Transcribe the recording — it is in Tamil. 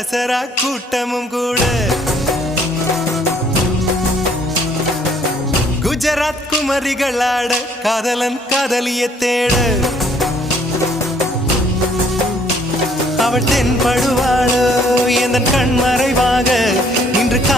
தசரா கூட்டமும் கூட குஜராத் குமரிகளாட காதலன் காதலிய தேட அவள் தென்படுவாளோ என் கண் மறைவாக